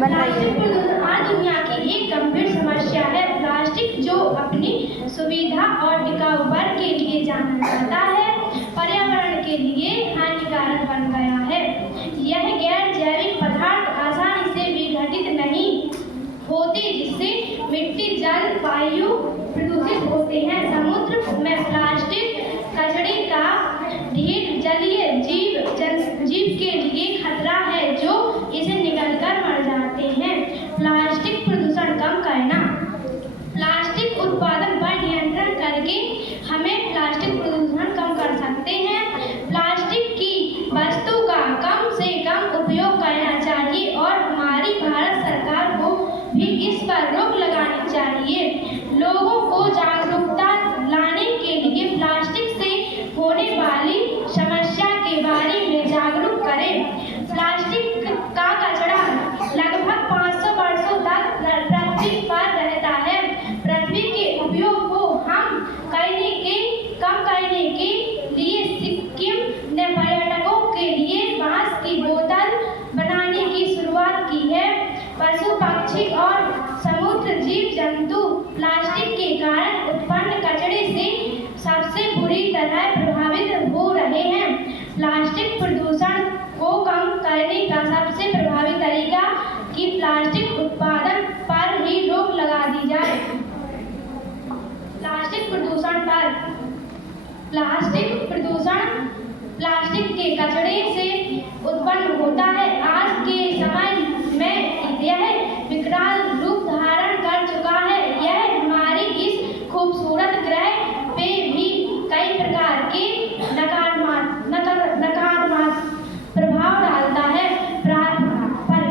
बन रही प्लास्टिक है। प्रदूषण आज दुनिया की एक गंभीर समस्या है। प्लास्टिक जो अपनी सुविधा और टिकाऊपन के लिए जाना जाता है, पर्यावरण के लिए हानिकारक बन गया है। यह गैर जैविक पदार्थ आसानी से विघटित नहीं होते, जिससे मिट्टी, जल, वायु प्रदूषित होते हैं। समुद्र में प्लास्टिक कचरे का ढेर जलीय जीव के लिए खतरा है, जो इसे निगलकर मर जाते हैं। प्लास्टिक प्रदूषण कम करना। प्लास्टिक उत्पादन पर नियंत्रण करके हमें प्लास्टिक प्रदूषण कम कर सकते हैं। प्लास्टिक की वस्तु का कम से कम उपयोग करना चाहिए और हमारी भारत सरकार को भी इस पर रोक लगानी चाहिए। लोगों को जागरूकता लाने के लिए प्लास्टिक से होने वाली समस्या के बारे में जागरूक करें। प्लास्टिक का कचरा लगभग 500 वर्षों तक पृथ्वी पर रहता है। पृथ्वी के उपयोग को कम करने के लिए सिक्किम ने पर्यटकों के लिए बांस की बोतल बनाने की शुरुआत की है। पशु, पक्षी और समुद्र जीव जंतु प्लास्टिक के कारण उत्पन्न कचरे से सबसे बुरी तरह प्रभावित हो रहे हैं। प्लास्टिक प्रदूषण को कम करने का सबसे प्रभावी तरीका कि प्लास्टिक उत्पादन पर ही रोक लगा दी जाए। प्लास्टिक प्रदूषण प्लास्टिक के कचरे से उत्पन्न होता है। आज के समय में यह विकराल रूप धारण कर चुका है। यह हमारी इस खूबसूरत ग्रह पे भी कई प्रकार के नकारात्मक प्रभाव डालता है। पर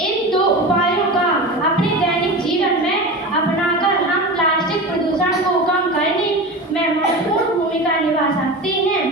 इन दो उपायों का अपने दैनिक जीवन में अपनाकर हम प्लास्टिक प्रदूषण को कम करने में महत्वपूर्ण भूमिका निभा सकते हैं।